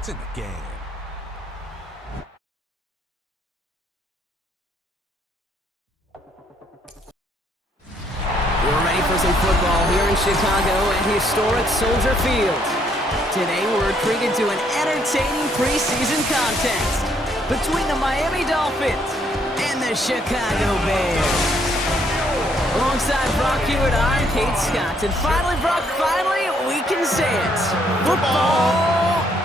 It's in the game. We're ready for some football here in Chicago at historic Soldier Field. Today we're treated to an entertaining preseason contest between the Miami Dolphins and the Chicago Bears. Alongside Brock Hewitt, I'm Kate Scott. And finally, Brock, we can say it. Football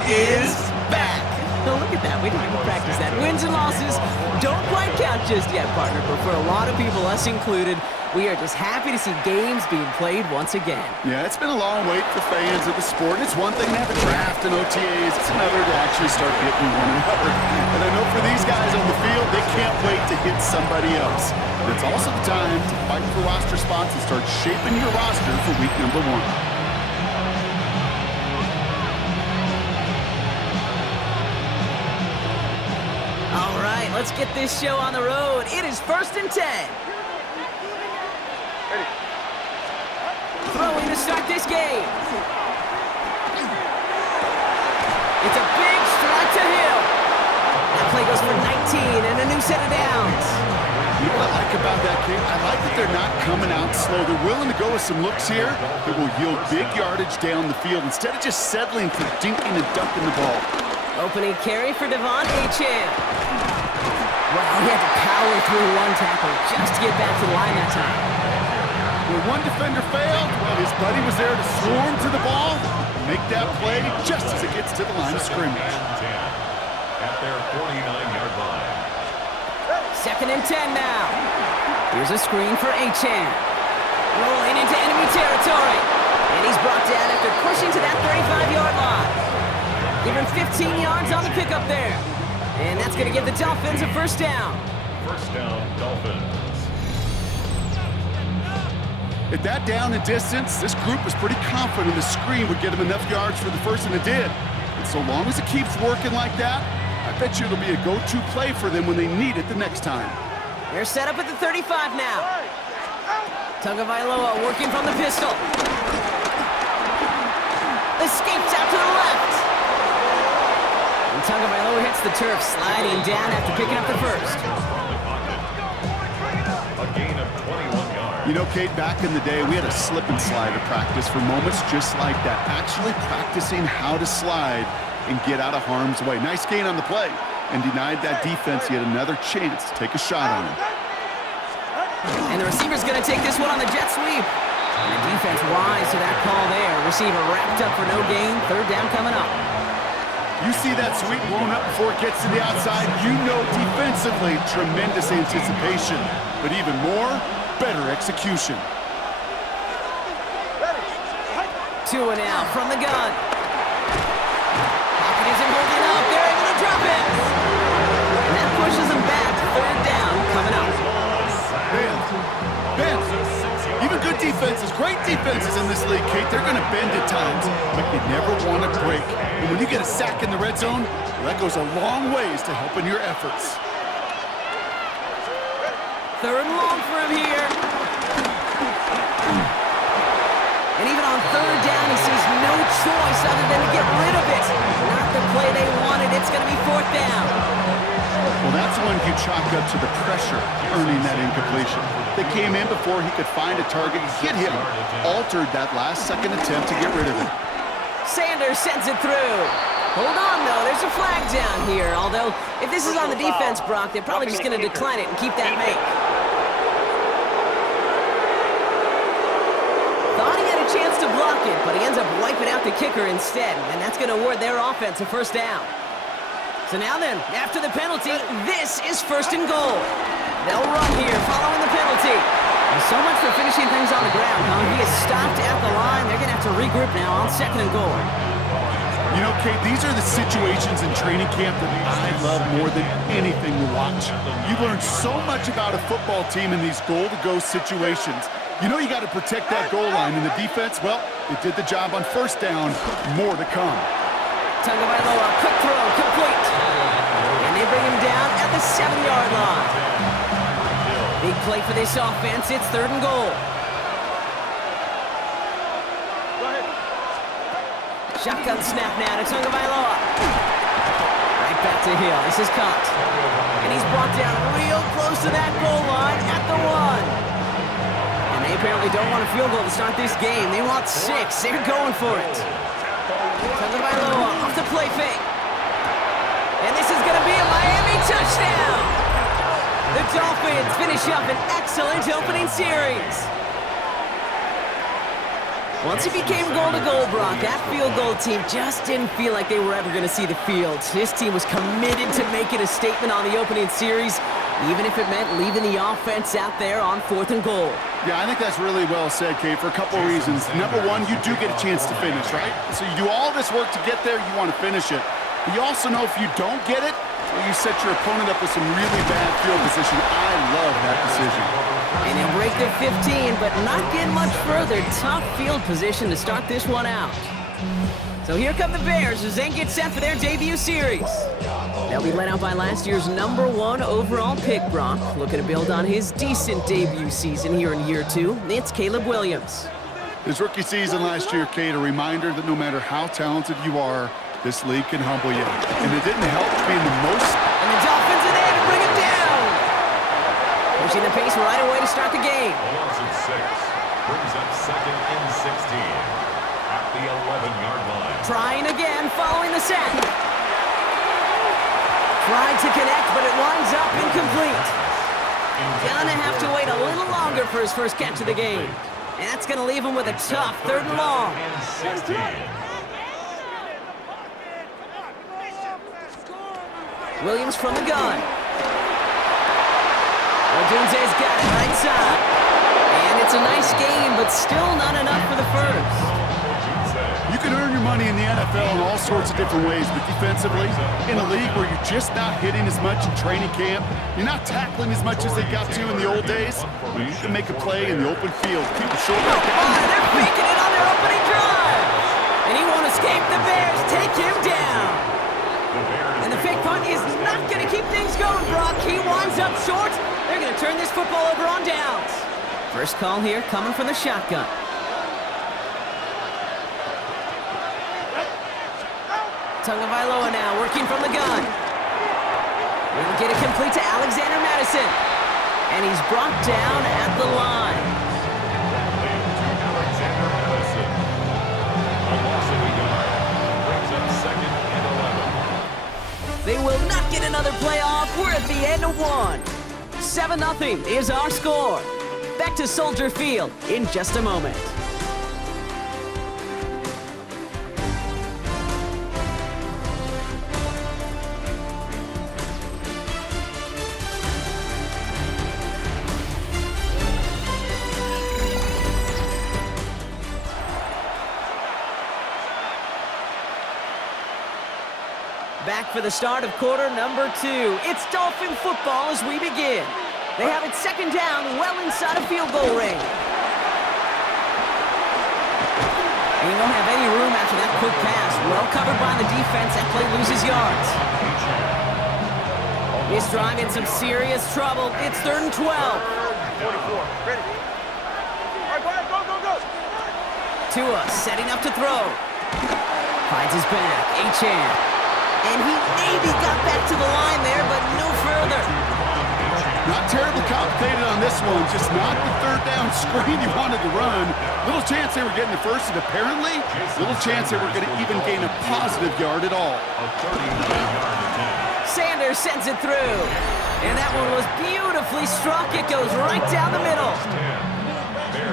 is back. Oh, look at that. We didn't even practice that. Wins and losses don't quite count just yet, partner. But for a lot of people, us included, we are just happy to see games being played once again. Yeah, it's been a long wait for fans of the sport. It's one thing to have a draft and OTAs. It's another to actually start hitting one another. And I know for these guys on the field, they can't wait to hit somebody else. And it's also the time to fight for roster spots and start shaping your roster for week number 1. All right, let's get this show on the road. It is 1st and 10. Throwing to start this game. It's a big strike to Hill. That play goes for 19 and a new set of downs. You know what I like about that kick? I like that they're not coming out slow. They're willing to go with some looks here that will yield big yardage down the field instead of just settling for dinking and dunking the ball. Opening carry for Devon Achane. Wow, he had to power through one tackle just to get back to the line that time. Where one defender failed, well, his buddy was there to swarm to the ball and make that play just as it gets to the line of scrimmage. At their 49-yard line. 2nd and 10 now. Here's a screen for Achane. Rolling into enemy territory. And he's brought down after pushing to that 35-yard line. Give him 15 yards on the pickup there. And that's going to give the Dolphins a first down. First down, Dolphins. At that down and distance, this group was pretty confident the screen would get them enough yards for the first, and it did. And so long as it keeps working like that, I bet you it'll be a go-to play for them when they need it the next time. They're set up at the 35 now. Tagovailoa working from the pistol. Escapes out to the left. And Tagovailoa hits the turf, sliding down after picking up the first. A gain of 21 yards. You know, Kate, back in the day, we had a slip and slide at practice for moments just like that. Actually practicing how to slide and get out of harm's way. Nice gain on the play, and denied that defense yet another chance to take a shot on him. And the receiver's going to take this one on the jet sweep. And the defense wise to that call there. Receiver wrapped up for no gain. 3rd down coming up. You see that sweep blown up before it gets to the outside, you know defensively, tremendous anticipation. But even more, better execution. 2 and out from the gun. Pocket isn't holding up. They're able to drop it. And that pushes them back to 3rd down coming up. Ben, even good defenses, great defenses in this league, Kate, they're going to bend at times, but you never want to break. And when you get a sack in the red zone, well, that goes a long ways to helping your efforts. 3rd and long for him here. And even on 3rd down, he sees no choice other than to get rid of it. Not the play they wanted. It's going to be 4th down. Well, that's one you chalk up to the pressure earning that incompletion. They came in before he could find a target, hit him, altered that last-second attempt to get rid of it. Sanders sends it through. Hold on, though. There's a flag down here. Although, if this is on the defense, Brock, they're probably just going to decline it and keep that make. Thought he had a chance to block it, but he ends up wiping out the kicker instead, and that's going to award their offense a first down. So now then, after the penalty, this is 1st and goal. They'll run here following the penalty. And so much for finishing things on the ground, huh? He is stopped at the line. They're going to have to regroup now on 2nd and goal. You know, Kate, these are the situations in training camp that I love more than anything to watch. You learn so much about a football team in these goal-to-go situations. You know you got to protect that goal line, and the defense, well, they did the job on 1st down. More to come. Tagovailoa, quick throw, complete. And they bring him down at the 7-yard line. Big play for this offense. It's 3rd and goal. Shotgun snap now to Tagovailoa. Right back to Hill. This is caught. And he's brought down real close to that goal line at the 1. And they apparently don't want a field goal to start this game. They want 6. They're going for it. Tagovailoa off the play fake. And this is going to be a Miami touchdown. The Dolphins finish up an excellent opening series. Once it became goal-to-goal, Brock, that field goal team just didn't feel like they were ever going to see the field. This team was committed to making a statement on the opening series, even if it meant leaving the offense out there on 4th and goal. Yeah, I think that's really well said, Kate, for a couple of reasons. Number one, you do get a chance to finish, right? So you do all this work to get there, you want to finish it. But you also know if you don't get it, well, you set your opponent up with some really bad field position. I love that decision. And he'll break the 15, but not get much further. Tough field position to start this one out. So here come the Bears as they get set for their debut series. They'll be led out by last year's #1 overall pick, Brock. Looking to build on his decent debut season here in year 2. It's Caleb Williams. His rookie season last year, Kate, a reminder that no matter how talented you are, this league can humble you. And it didn't help being the most... And the Dolphins are there to bring him down. Pushing the pace right away to start the game. Loss at 6. Brings up 2nd and 16. At the 11-yard line. Trying again following the sack. Tried to connect, but it winds up incomplete. Gonna have to wait a little longer for his first catch of the game. And that's gonna leave him with a tough 3rd and long. And 16. Williams from the gun. Odunze's got it right side. And it's a nice game, but still not enough for the first. You can earn your money in the NFL in all sorts of different ways, but defensively, in a league where you're just not hitting as much in training camp, you're not tackling as much as they got to in the old days, well, you can make a play in the open field. Keep it short like that. Oh, they're faking it on their opening drive. And he won't escape. The Bears take him down. And the fake punt is not going to keep things going, Brock. He winds up short. They're going to turn this football over on downs. First call here coming from the shotgun. Tagovailoa now working from the gun. Will get it complete to Alexander Madison. And he's brought down at the line. Alexander Madison. A loss of a yard. Brings up 2nd and 11. They will not get another play off. We're at the end of 1. 7-0 is our score. Back to Soldier Field in just a moment. Back for the start of quarter number 2. It's Dolphin football as we begin. They have it 2nd down, well inside of field goal range. And you don't have any room after that quick pass. Well covered by the defense. That play loses yards. This drive in some serious trouble. It's 3rd and 12. 44. Ready. All right, go. Tua setting up to throw. Finds his back. Achane. And he maybe got back to the line there, but no further. Not terribly complicated on this one, just not the 3rd down screen you wanted to run. Little chance they were getting the first, and apparently, little chance they were going to even gain a positive yard at all. A 39-yard attempt. Sanders sends it through. And that one was beautifully struck. It goes right down the middle.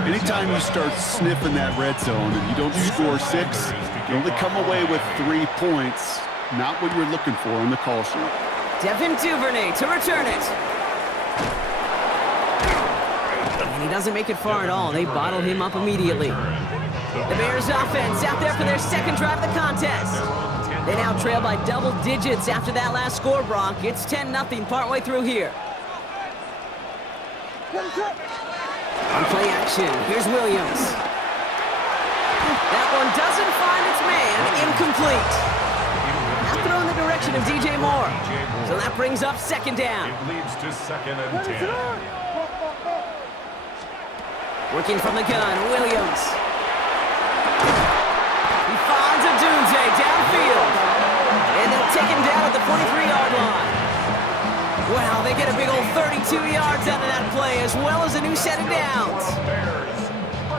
Anytime you start sniffing that red zone and you don't score 6, you only come away with 3 points. Not what you're looking for on the call sheet. Devin Duvernay to return it. And he doesn't make it far at all. They bottle him up immediately. The Bears offense out there for their 2nd drive of the contest. They now trail by double digits after that last score, Brock. It's 10-0 partway through here. On play action, here's Williams. That one doesn't find its man. Incomplete. Throw in the direction of DJ Moore. So that brings up 2nd down. It leads to 2nd and 10. Working from the gun, Williams. He finds a dude. to get a big old 32 yards out of that play, as well as a new set of downs.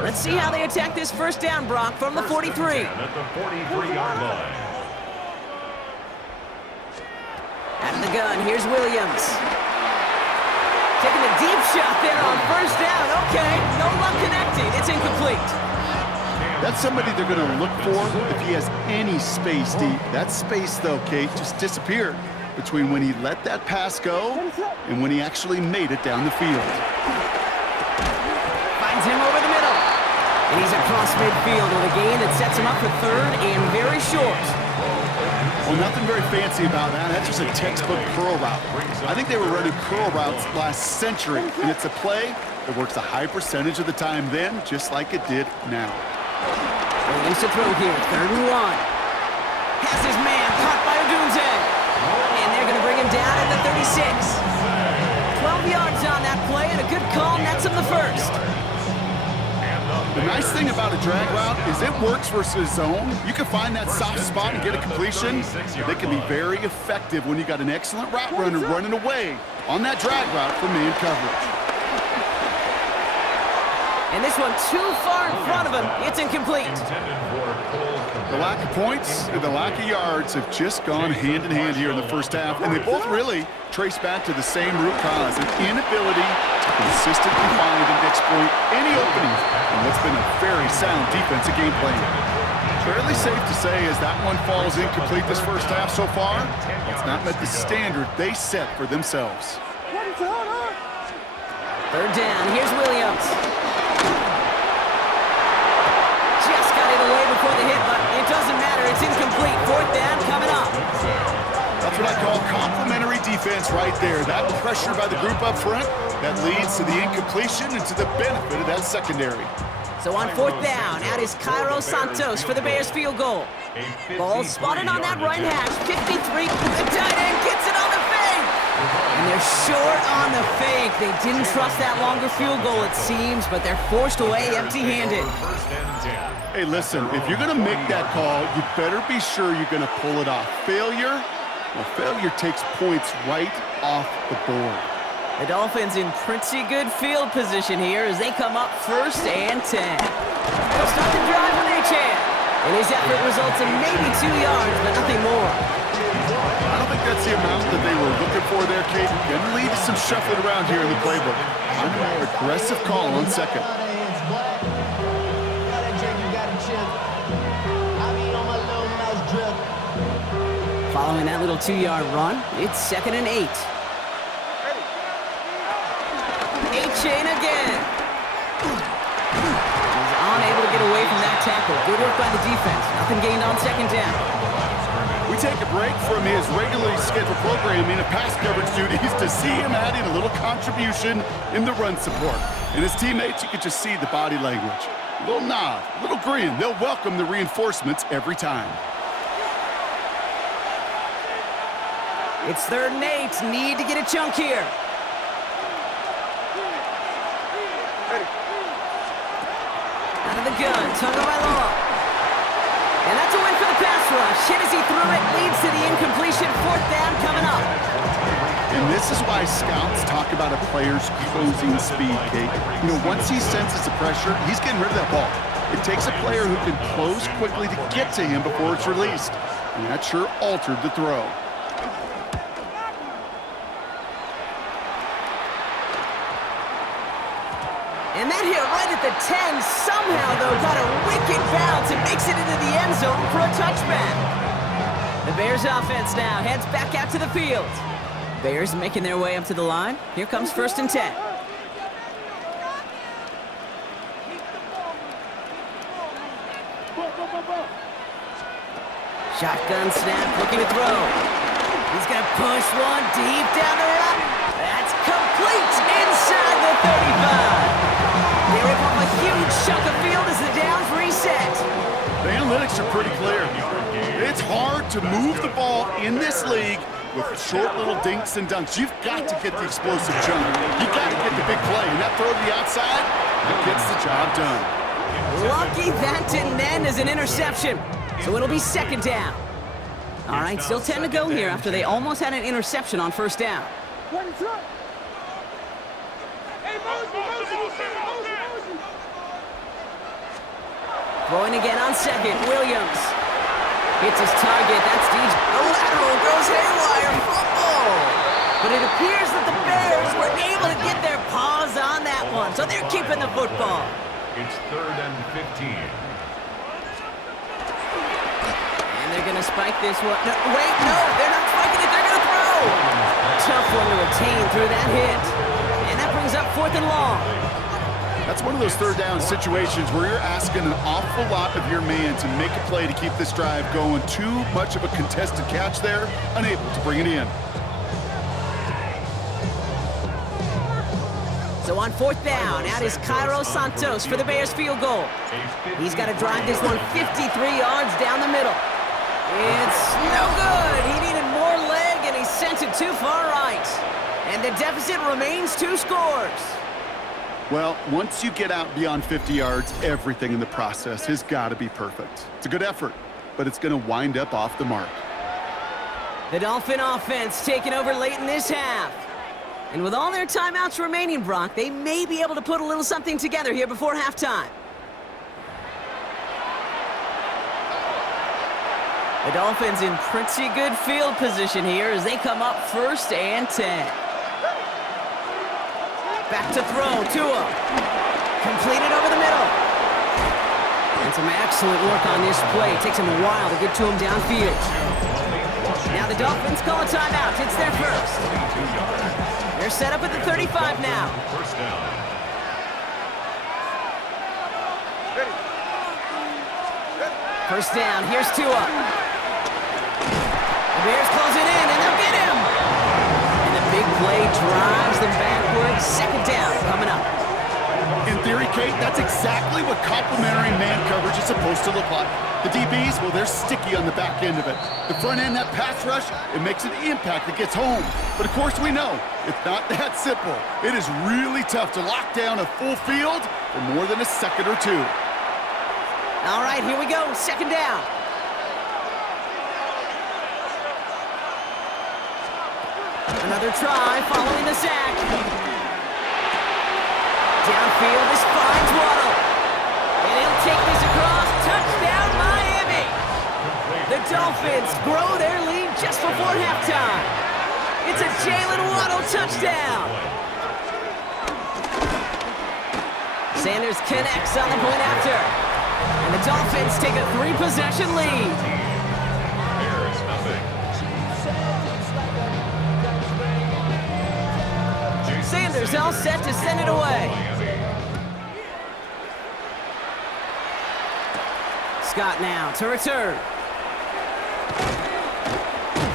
Let's see how they attack this first down, Brock, from the 43. At the 43-yard line. Out of the gun, here's Williams. Taking a deep shot there on first down. Okay, no luck connecting. It's incomplete. That's somebody they're going to look for if he has any space deep. That space, though, Kate, just disappeared between when he let that pass go and when he actually made it down the field. Finds him over the middle. And he's across midfield with a gain that sets him up for third and very short. Well, nothing very fancy about that. That's just a textbook curl route. I think they were running curl routes last century, and it's a play that works a high percentage of the time then, just like it did now. Williams to throw here, 3rd and 1. Has his man caught by Odunze. And they're going to bring him down at the 36. 12 yards on that play, and a good call nets him the first. The nice thing about a drag route is it works versus zone. You can find that soft spot and get a completion. They can be very effective when you got an excellent route runner running away on that drag route for man coverage. And this one too far in front of him. It's incomplete. The lack of points and the lack of yards have just gone hand in hand here in the first half, and they both really trace back to the same root cause, an inability to consistently find and exploit any openings in what's been a very sound defensive game plan. Fairly safe to say as that one falls incomplete this first half so far, it's not met the standard they set for themselves. 3rd down, here's Williams. Just got it away before the hit, but it doesn't matter. It's incomplete. 4th down coming up. That's what I call complementary defense right there. That pressure by the group up front, that leads to the incompletion and to the benefit of that secondary. So on 4th down, out is Cairo Santos for the Bears field goal. Ball spotted on that right hash. 53, the tight end gets it on the fake. And they're short on the fake. They didn't trust that longer field goal, it seems, but they're forced away empty-handed. Hey, listen, if you're going to make that call, you better be sure you're going to pull it off. Failure takes points right off the board. The Dolphins in pretty good field position here as they come up 1st and 10. They'll start the drive when they can. And his effort results in maybe 2 yards, but nothing more. I don't think that's the amount that they were looking for there, Kate. Going to lead to some shuffling around here in the playbook. I'm a more aggressive call on 2nd. Following that little 2-yard run, it's 2nd and 8. A-chain again. He's unable to get away from that tackle. Good work by the defense. Nothing gained on 2nd down. We take a break from his regularly scheduled programming of pass coverage duties to see him adding a little contribution in the run support. And his teammates, you can just see the body language. A little nod, a little grin. They'll welcome the reinforcements every time. It's 3rd and 8. Need to get a chunk here. Out of the gun, Tagovailoa. And that's a win for the pass rush. Hit as he threw it, leads to the incompletion. 4th down coming up. And this is why scouts talk about a player's closing speed, Kate. You know, once he senses the pressure, he's getting rid of that ball. It takes a player who can close quickly to get to him before it's released. And that sure altered the throw. And that hit right at the 10 somehow, though, got a wicked bounce and makes it into the end zone for a touchback. The Bears offense now heads back out to the field. Bears making their way up to the line. Here comes 1st and 10. Shotgun snap, looking to throw. He's going to push one deep down the road. That's complete inside the 35. They rip off a huge chunk of field as the downs reset. The analytics are pretty clear. It's hard to move the ball in this league with short little dinks and dunks. You've got to get the explosive jump. You've got to get the big play. And that throw to the outside, that gets the job done. Lucky that didn't end as an interception. So it'll be 2nd down. All right, still 10 to go here after they almost had an interception on 1st down. Throwing again on second, Williams. Hits his target, that's DJ. The lateral goes haywire, fumble! But it appears that the Bears were able to get their paws on that one, so they're keeping the football. It's 3rd and 15. And they're going to spike this one. No, wait, no, they're not spiking it, they're going to throw! Tough one to retain through that hit. And that brings up 4th and long. That's one of those 3rd down situations where you're asking an awful lot of your man to make a play to keep this drive going. Too much of a contested catch there, unable to bring it in. So on 4th down, out is Cairo Santos for the Bears field goal. He's got to drive this one 53 yards down the middle. It's no good. He needed more leg, and he sent it too far right. And the deficit remains 2 scores. Well, once you get out beyond 50 yards, everything in the process has got to be perfect. It's a good effort, but it's going to wind up off the mark. The Dolphin offense taking over late in this half. And with all their timeouts remaining, Brock, they may be able to put a little something together here before halftime. The Dolphins in pretty good field position here as they come up 1st and 10. Back to throw, Tua. Completed over the middle. And some excellent work on this play. It takes him a while to get to him downfield. Now the Dolphins call a timeout. It's their first. They're set up at the 35 now. First down. First down, here's Tua. The Bears close it in, and they'll get him. And the big play drives them backwards. 2nd down coming up. In theory, Kate, that's exactly what complementary man coverage is supposed to look like. The DBs, well, they're sticky on the back end of it. The front end, that pass rush, it makes an impact that gets home. But of course we know, it's not that simple. It is really tough to lock down a full field for more than a second or two. All right, here we go, 2nd down. Another try following the sack. Downfield, this finds Waddle. And he'll take this across. Touchdown, Miami. The Dolphins grow their lead just before halftime. It's a Jalen Waddle touchdown. Sanders connects on the point after. And the Dolphins take a 3-possession lead. Bears nothing. Sanders all set to send it away. Scott now to return.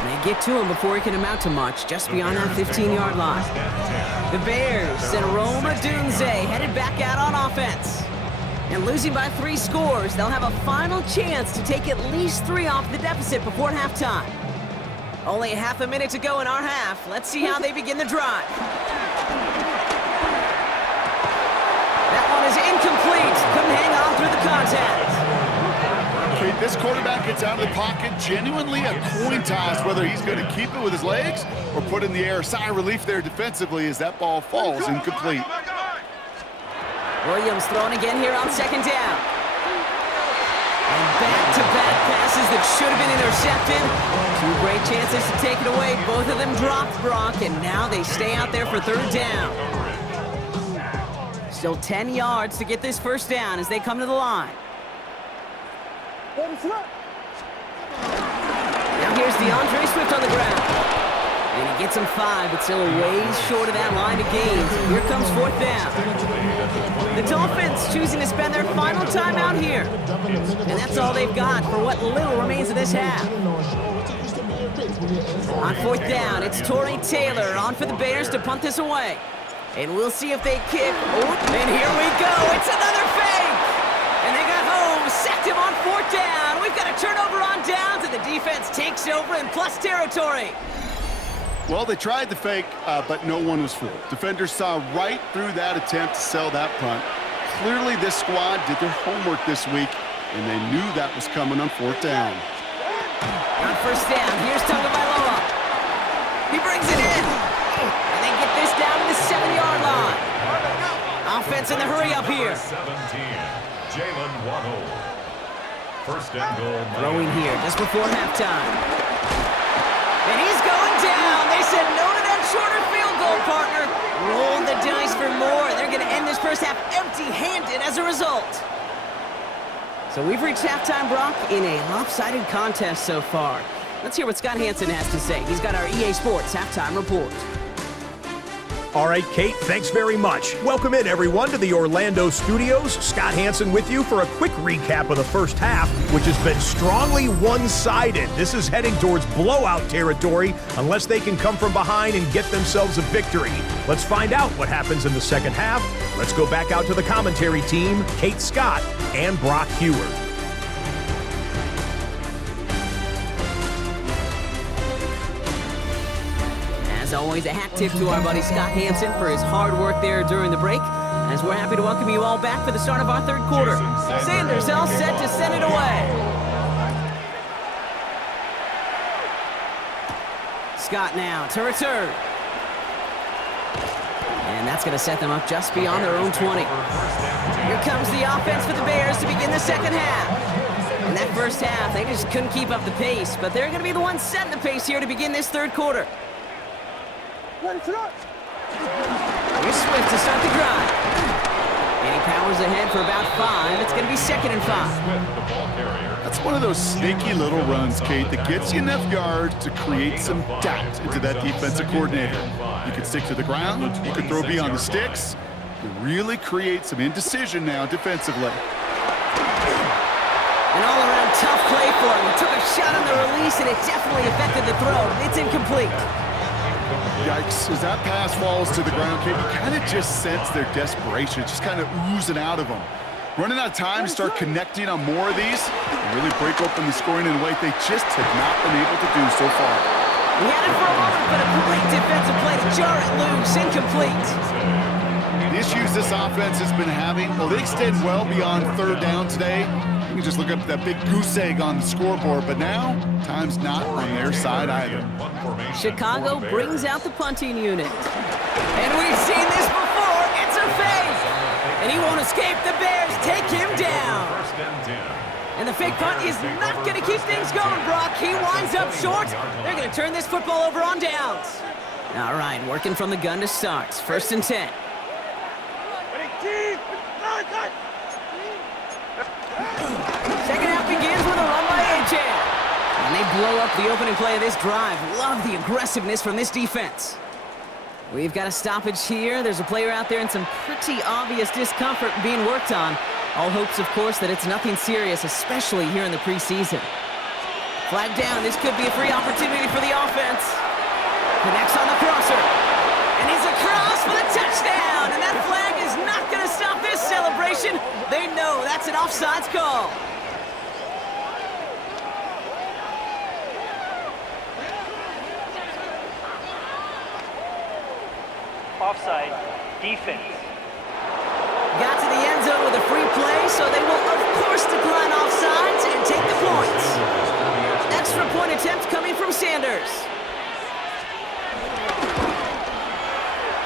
They get to him before he can amount to much, just beyond that 15-yard line. The Bears and Roma Dunze headed back out on offense. And losing by 3 scores, they'll have a final chance to take at least 3 off the deficit before halftime. Only half a minute to go in our half. Let's see how they begin the drive. That one is incomplete. Couldn't hang on through the contact. Okay, this quarterback gets out of the pocket, genuinely a coin toss whether he's going to keep it with his legs or put it in the air. Sigh of relief there defensively as that ball falls incomplete. Williams throwing again here on 2nd down. And back-to-back passes that should have been intercepted. 2 great chances to take it away. Both of them dropped, Brock, and now they stay out there for 3rd down. Still 10 yards to get this 1st down as they come to the line. Now here's DeAndre Swift on the ground. And he gets him 5, but still a ways short of that line of gains. Here comes 4th down. The Dolphins choosing to spend their final timeout here. And that's all they've got for what little remains of this half. On 4th down, it's Torrey Taylor on for the Bears to punt this away. And we'll see if they kick. Oh, and here we go. It's another fake. And they got home, sacked him on 4th down. We've got a turnover on downs, and the defense takes over in plus territory. Well, they tried the fake, but no one was fooled. Defenders saw right through that attempt to sell that punt. Clearly, this squad did their homework this week, and they knew that was coming on 4th down. On 1st down, here's Tagovailoa. He brings it in. And they get this down to the 7-yard line. Offense in the hurry up here. 17, Jalen Waddle. First and goal. Throwing here just before halftime. And he's going down. They said no to that shorter field goal, partner. Rolling the dice for more. They're going to end this first half empty-handed as a result. So we've reached halftime, Brock, in a lopsided contest so far. Let's hear what Scott Hansen has to say. He's got our EA Sports halftime report. All right, Kate, thanks very much. Welcome in, everyone, to the Orlando studios. Scott Hansen with you for a quick recap of the first half, which has been strongly one-sided. This is heading towards blowout territory unless they can come from behind and get themselves a victory. Let's find out what happens in the second half. Let's go back out to the commentary team, Kate Scott and Brock Hewer. As always, a hat tip to our buddy Scott Hansen for his hard work there during the break, as we're happy to welcome you all back for the start of our third quarter. Sanders all set to send it away. Scott now to return. And that's going to set them up just beyond their own 20. Here comes the offense for the Bears to begin the second half. In that first half, they just couldn't keep up the pace, but they're going to be the ones setting the pace here to begin this third quarter. Here's Swift to start the drive. And he powers ahead for about 5. It's going to be 2nd and 5. That's one of those sneaky little runs, Kate, that gets you enough yards to create some doubt into that defensive coordinator. You can stick to the ground, you can throw beyond the sticks. You really create some indecision now defensively. An all-around tough play for him. He took a shot on the release, and it definitely affected the throw. It's incomplete. Yikes, as that pass falls to the ground, Kate, you kind of just sense their desperation. It's just kind of oozing out of them. Running out of time to start connecting on more of these and really break open the scoring in a way they just have not been able to do so far. He had it for a moment, but a great defensive play to jar it loose. Incomplete. The issues this offense has been having, well, they extend well beyond third down today. You can just look up that big goose egg on the scoreboard, but now, time's not on their side either. Chicago brings out the punting unit. And we've seen this before. It's a fake. And he won't escape. The Bears take him down. And the fake punt is not going to keep things going, Brock. He winds up short. They're going to turn this football over on downs. All right, working from the gun to start. 1st and 10. Second half begins with a run by A.J. And they blow up the opening play of this drive. Love the aggressiveness from this defense. We've got a stoppage here. There's a player out there in some pretty obvious discomfort being worked on. All hopes, of course, that it's nothing serious, especially here in the preseason. Flag down. This could be a free opportunity for the offense. Connects on the crosser. And he's across for the touchdown. And that flag is not going to stop this celebration. They know that's an offsides call. Offside, defense. Got to the end zone with a free play, so they will, of course, decline offsides and take the points. Extra point attempt coming from Sanders.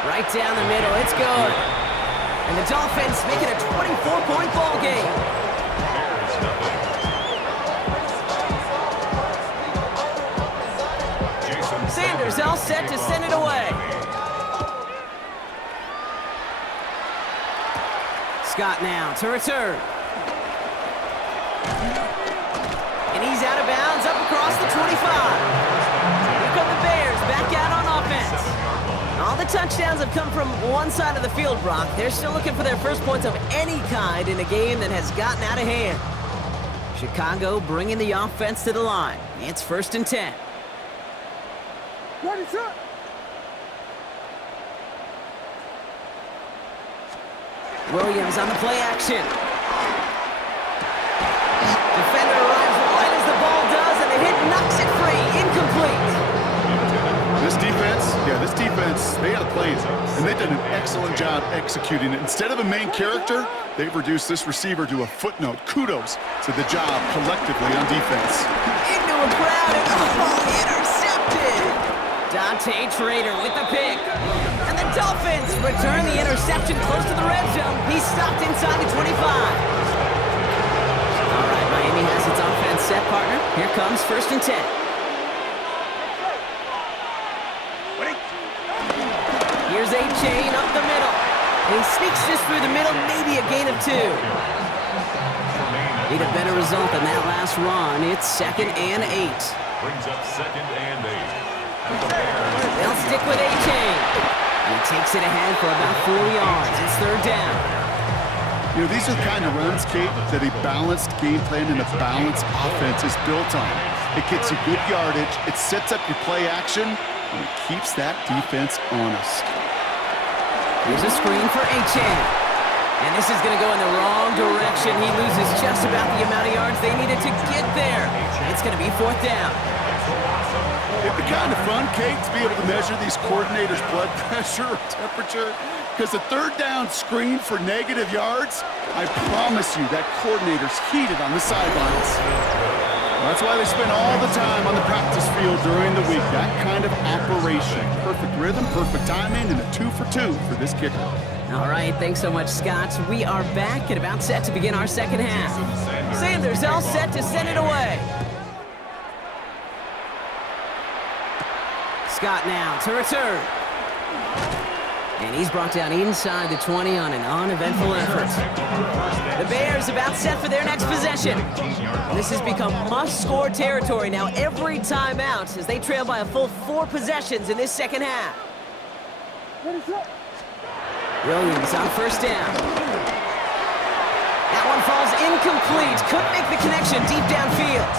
Right down the middle, it's good. And the Dolphins make it a 24-point ball game. Sanders all set to send it away. Scott now to return. And he's out of bounds up across the 25. Here come the Bears back out on offense. All the touchdowns have come from one side of the field, Brock. They're still looking for their first points of any kind in a game that has gotten out of hand. Chicago bringing the offense to the line. It's 1st and 10. Williams on the play action. Defender arrives right as the ball does, and the hit knocks it free. Incomplete. This defense, they had a plan, and they've done an excellent job executing it. Instead of a main character, they've reduced this receiver to a footnote. Kudos to the job collectively on defense. Into a crowd, and intercepted. Dante Trader with the pick. And the Dolphins return the interception close to the red zone. He's stopped inside the 25. All right, Miami has its offense set, partner. Here comes 1st and 10. Here's A-Chain up the middle. He sneaks this through the middle, maybe a gain of 2. Need a better result than that last run. It's 2nd and 8. Brings up 2nd and 8. They'll stick with A-Chain. He takes it ahead for about 4 yards. It's 3rd down. You know, these are the kind of runs, Kate, that a balanced game plan and a balanced offense is built on. It gets you good yardage, it sets up your play action, and it keeps that defense honest. Here's a screen for A-Chain. And this is going to go in the wrong direction. He loses just about the amount of yards they needed to get there. It's going to be 4th down. It'd be kind of fun, Kate, to be able to measure these coordinators' blood pressure or temperature, because a 3rd down screen for negative yards, I promise you that coordinator's heated on the sidelines. That's why they spend all the time on the practice field during the week. That kind of operation. Perfect rhythm, perfect timing, and a 2 for 2 for this kicker. All right, thanks so much, Scott. We are back and about set to begin our 2nd half. Sanders all set to send it away. Scott now to return. And he's brought down inside the 20 on an uneventful effort. The Bears about set for their next possession. This has become must-score territory now every time out as they trail by a full 4 possessions in this 2nd half. Williams on 1st down. That one falls incomplete. Couldn't make the connection deep downfield.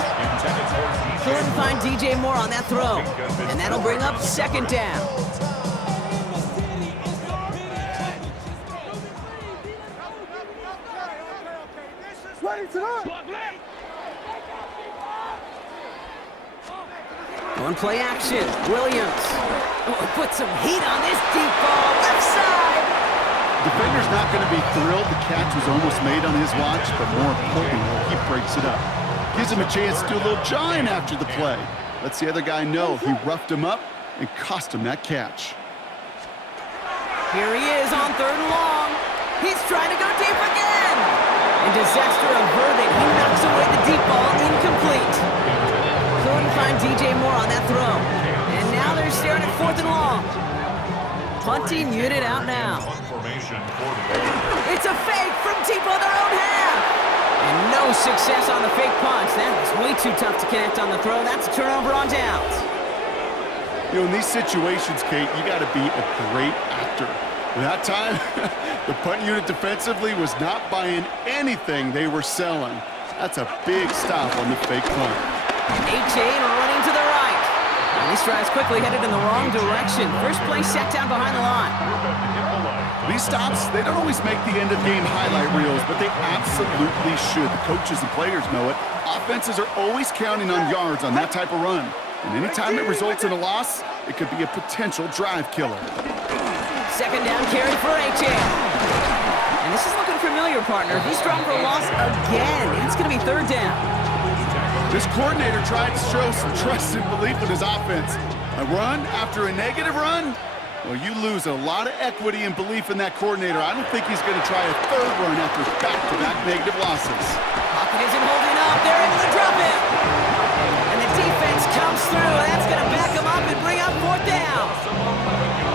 Couldn't find DJ Moore on that throw. And that'll bring up 2nd down. One play action. Williams. Oh, put some heat on this deep ball. Left side. Defender's not going to be thrilled the catch was almost made on his watch, but more importantly, he breaks it up. Gives him a chance to do a little jawing after the play. Lets the other guy know he roughed him up and cost him that catch. Here he is on 3rd and long. He's trying to go deep again. And disaster averted. He knocks away the deep ball, incomplete. Couldn't find DJ Moore on that throw. And now they're staring at 4th and long. Punting unit out now. It's a fake from deep on their own half. And no success on the fake punch. That was way too tough to connect on the throw. That's a turnover on downs. You know, in these situations, Kate, you got to be a great actor. That time, the punt unit defensively was not buying anything they were selling. That's a big stop on the fake punt. A-Chain running to the right. And he strides quickly, headed in the wrong direction. First play set down behind the line. These stops, they don't always make the end-of-game highlight reels, but they absolutely should. The coaches and players know it. Offenses are always counting on yards on that type of run. And anytime it results in a loss, it could be a potential drive killer. 2nd down carry for A-Chain. And this is looking familiar, partner. He's thrown for a loss again. It's going to be 3rd down. This coordinator tried to show some trust and belief in his offense. A run after a negative run? Well, you lose a lot of equity and belief in that coordinator. I don't think he's going to try a 3rd run after back-to-back negative losses. Pocket isn't holding up. They're able to drop it. And the defense comes through, and that's going to back him up and bring up 4th down.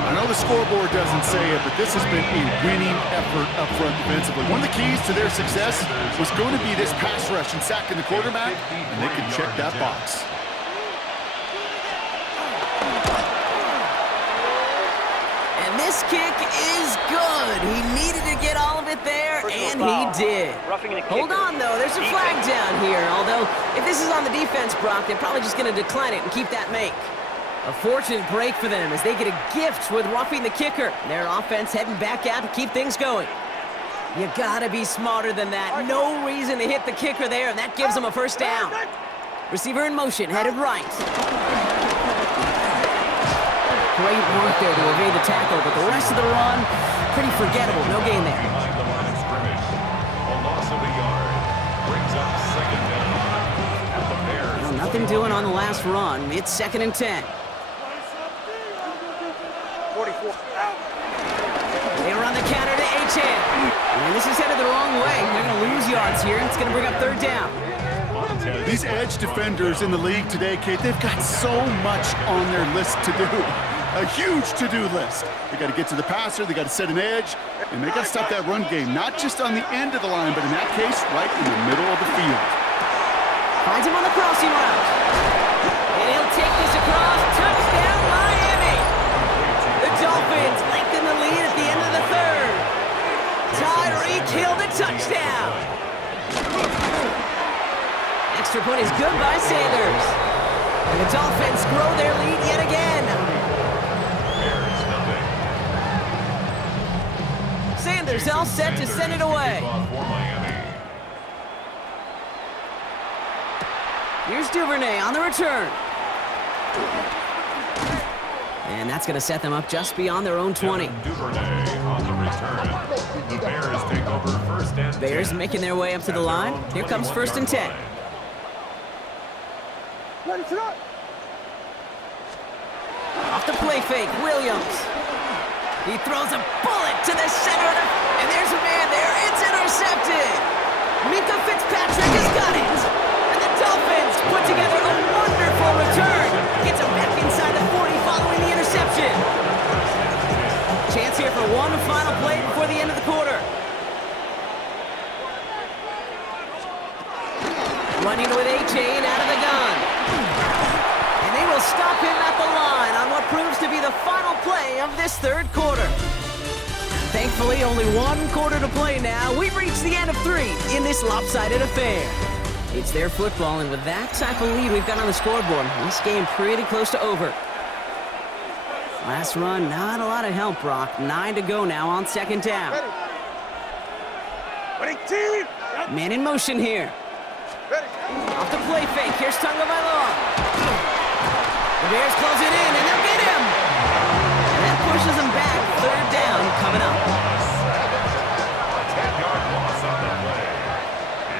I know the scoreboard doesn't say it, but this has been a winning effort up front defensively. One of the keys to their success was going to be this pass rush and sacking the quarterback, and they can check that box. And this kick is good. He needed to get all of it there, and he did. Hold on, though. There's a flag down here. Although, if this is on the defense, Brock, they're probably just going to decline it and keep that make. A fortunate break for them as they get a gift with roughing the kicker. Their offense heading back out to keep things going. You gotta be smarter than that. No reason to hit the kicker there, and that gives them a 1st down. Receiver in motion, headed right. Great work there to evade the tackle, but the rest of the run, pretty forgettable. No gain there. Well, nothing doing on the last run. It's 2nd and 10. chance. And this is headed the wrong way. They're going to lose yards here, and it's going to bring up third down. These edge defenders in the league today, Kate, they've got so much on their list to do. A huge to-do list. They got to get to the passer, they got to set an edge, and they got to stop that run game, not just on the end of the line, but in that case, right in the middle of the field. Finds him on the crossing route. And he'll take this across. Touchdown, Miami! The Dolphins lengthen the lead at the end of the third. Tyreek Hill, the touchdown. Extra point is good by Sanders. And the Dolphins grow their lead yet again. Sanders all set to send it away. Here's Duvernay on the return. And that's going to set them up just beyond their own 20. Duvernay on the return. The Bears take over first and 10. Bears making their way up to the line. Here comes first and 10. Off the play fake, Williams. He throws a bullet to the center, and there's a man there. It's intercepted. Minka Fitzpatrick has got it. And the Dolphins put together a wonderful return. Gets him back inside the 40 following the interception. Chance here for one final play before the end of the quarter. Running with A-Chain out of the gun. And they will stop him at the line on what proves to be the final play of this third quarter. Thankfully, only one quarter to play now. We've reached the end of 3 in this lopsided affair. It's their football, and with that type of lead we've got on the scoreboard, this game pretty close to over. Last run, not a lot of help, Brock. 9 to go now on second down. Man in motion here. Off the play fake, here's Tagovailoa. The Bears close it in, and they'll get him! And that pushes them back. Third down coming up. 10-yard loss on the play.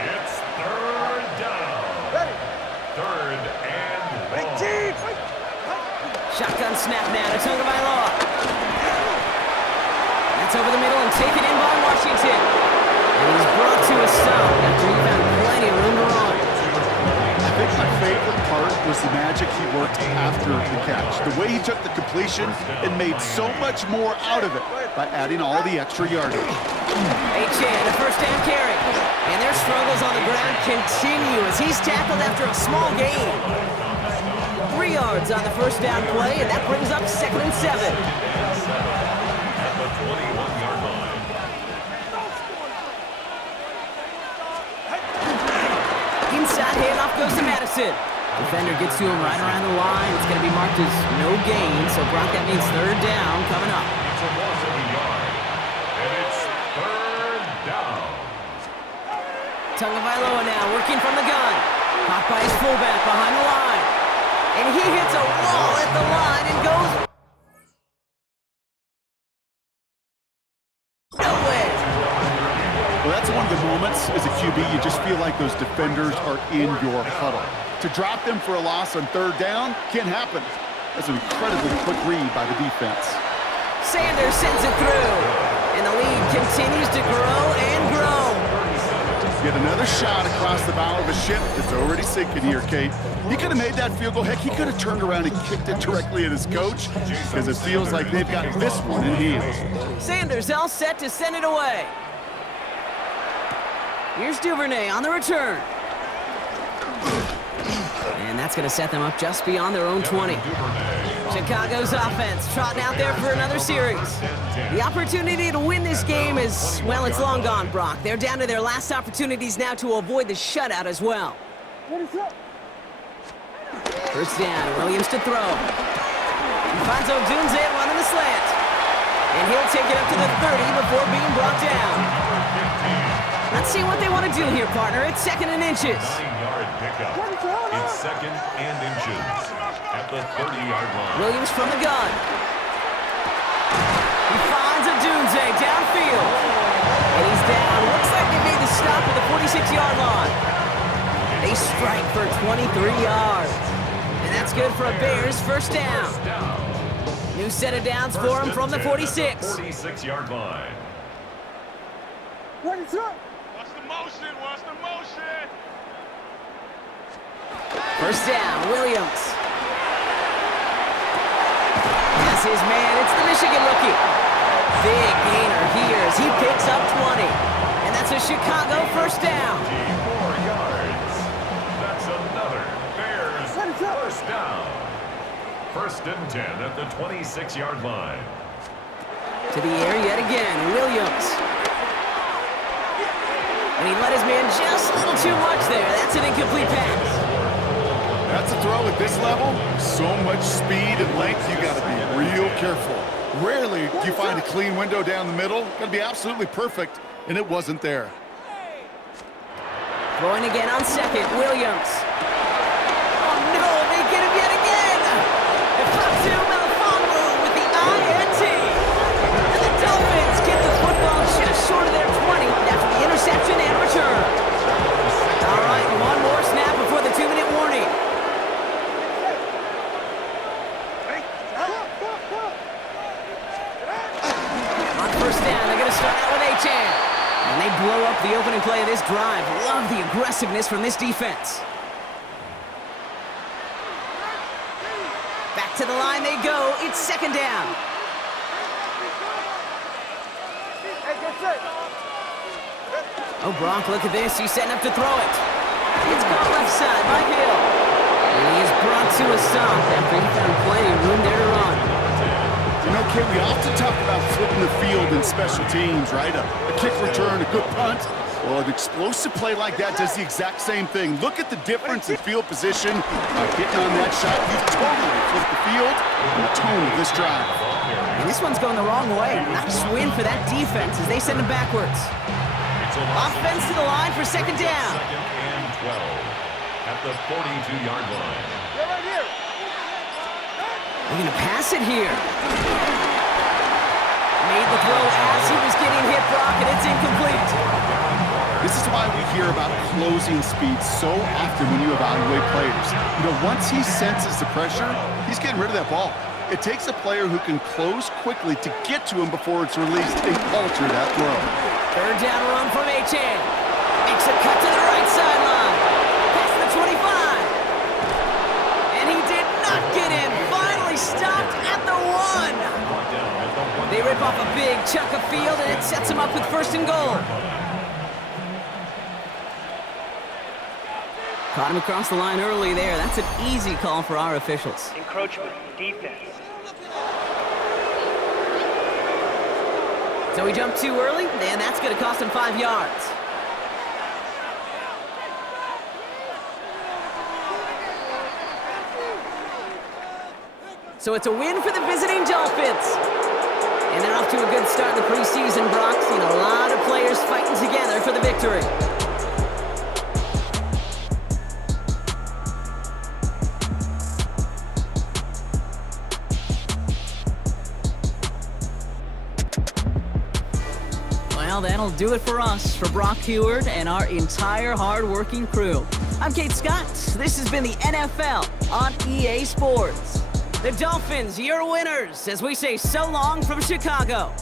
It's third down. Third and long. Shotgun snap now to Tagovailoa. That's over the middle and taken in by Washington. And he's brought to a stop after he found plenty of room to run. I think my favorite part was the magic he worked after the catch. The way he took the completion and made so much more out of it by adding all the extra yardage. A-Chan, a first down carry. And their struggles on the ground continue as he's tackled after a small gain. 3 yards on the first down play, and that brings up 2nd and 7. At the 21-yard line. Inside handoff goes to Madison. Defender gets to him right around the line. It's going to be marked as no gain, so Brock, that means third down coming up. It's a loss of a yard. And it's third down. Tagovailoa now working from the gun. Caught by his fullback behind the line. And he hits a wall at the line and goes nowhere. Well, that's one of the moments as a QB you just feel like those defenders are in your huddle. To drop them for a loss on third down can't happen. That's an incredibly quick read by the defense. Sanders sends it through. And the lead continues to grow and grow. Get another shot across the bow of a ship that's already sinking here, Kate. He could have made that field goal. Heck, he could have turned around and kicked it directly at his coach because it feels like they've got this one in hand. Sanders all set to send it away. Here's Duvernay on the return. And that's going to set them up just beyond their own 20. Chicago's offense trotting out there for another series. The opportunity to win this game is, well, it's long gone, Brock. They're down to their last opportunities now to avoid the shutout as well. First down, Williams to throw. He finds Odunze running the slant. And he'll take it up to the 30 before being brought down. Let's see what they want to do here, partner. It's 2nd and inches. 9-yard pickup. It's 2nd and inches at the 30-yard line. Williams from the gun. He finds Odunze downfield. And he's down. Looks like they made the stop at the 46-yard line. They strike for 23 yards. And that's good for a Bears first down. New set of downs for him from the 46. 46-yard line. Watch the motion. Watch the motion. First down, Williams. That's his man. It's the Michigan rookie. Big gainer here as he picks up 20. And that's a Chicago first down. 4 yards. That's another Bears first down. First and 10 at the 26-yard line. To the air yet again, Williams. And he let his man just a little too much there. That's an incomplete pass. That's a throw at this level. So much speed and length, you got to be real careful. Rarely do you find a clean window down the middle. Got to be absolutely perfect, and it wasn't there. Throwing again on second, Williams. Oh no, they get him yet again. And Fatu Melifonwu with the INT. And the Dolphins get the football just short of their 20 after the interception and return. All right, one more snap before the 2-minute warning. On first down, they're going to start out with Achan. And they blow up the opening play of this drive. Love the aggressiveness from this defense. Back to the line they go. It's second down. Oh, Bronk, look at this. He's setting up to throw it. It's caught left side by Hill. And he is brought to a stop after he found plenty of room there to run. You know, Kate, we often talk about flipping the field in special teams, right? A kick return, a good punt. Well, an explosive play like that does the exact same thing. Look at the difference in field position. Getting on that shot, you've totally flipped the field and the tone of this drive. And this one's going the wrong way. Nice win for that defense as they send him backwards. Offense to the line for second down. Second and 12 at the 42-yard line. They're right here. They're going to pass it here. Made the throw as he was getting hit, Brock, and it's incomplete. This is why we hear about closing speed so often when you evaluate players. You know, once he senses the pressure, he's getting rid of that ball. It takes a player who can close quickly to get to him before it's released and alter that throw. Third down run from Achan. Makes a cut to the right sideline. Past the 25. And he did not get in. Finally stopped at the 1. They rip off a big chunk of field, and it sets him up with first and goal. Caught him across the line early there. That's an easy call for our officials. Encroachment, defense. So he jumped too early, and that's going to cost him 5 yards. So it's a win for the visiting Dolphins. And they're off to a good start in the preseason, Brock. Seen a lot of players fighting together for the victory. Well, that'll do it for us, for Brock Heward and our entire hard-working crew. I'm Kate Scott. This has been the NFL on EA Sports. The Dolphins, your winners, as we say so long from Chicago.